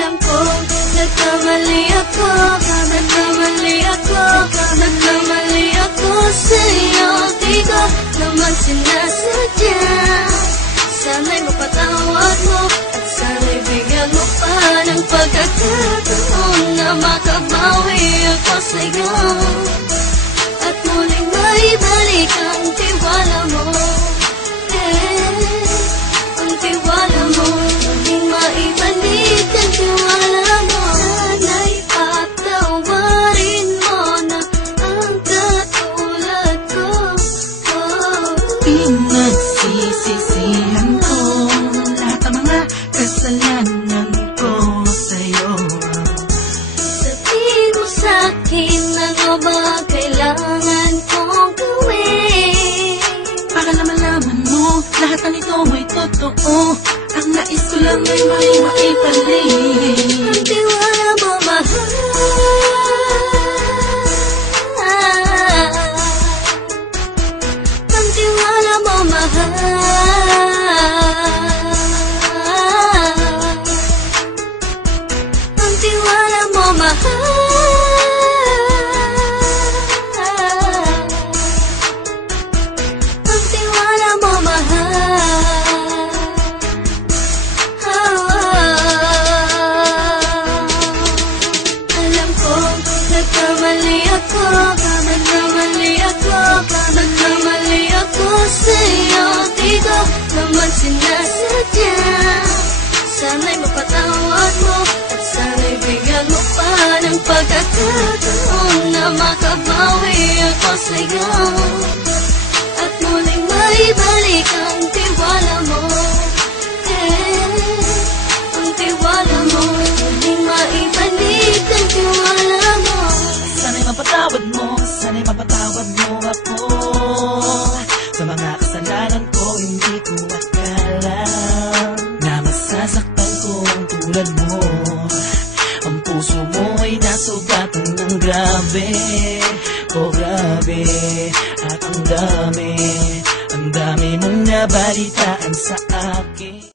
Alam ko, nagkamali ako, nagkamali ako sa'yo. Di ko naman sinasadya. Sana'y mapatawad mo at sana'y bigyan mo pa ng pagkakataon na makabawi ako sa'yo at muling maibalik ang tiwala mo. Ang tiwala mo, muling maibalik ang tiwala mo. Sana'y patawarin mo na ang katulad ko. Pinagsisisihan ko lahat ng mga kasalanan ko sa'yo. Sabihin mo sa'kin ano ba kailangan kong gawin Para na malaman mo lahat ng ito ay totoo. Ang nais ko lang ay maibalik ang tiwala mo, mahal. Ang tiwala mo, mahal. Ang tiwala mo, mahal. Ang tiwala mo, mahal. Alam ko, nagkamali ako sa'yo. Di ko naman sinasadya. Sana'y mapatawad mo at sana'y bigyan mo pa ng pagkakataon na makabawi ako sa'yo at muling maibalik ang tiwala mo. Ang tiwala mo, muling maibalik ang tiwala mo. Sana'y mapatawad mo ako sa mga kasalanan ko. Hindi ko akala na masasaktan ko ang tulad mo. Ang puso mo ay nasugatan ng grabe, oh grabe. At ang dami mong nabalitaan sa akin.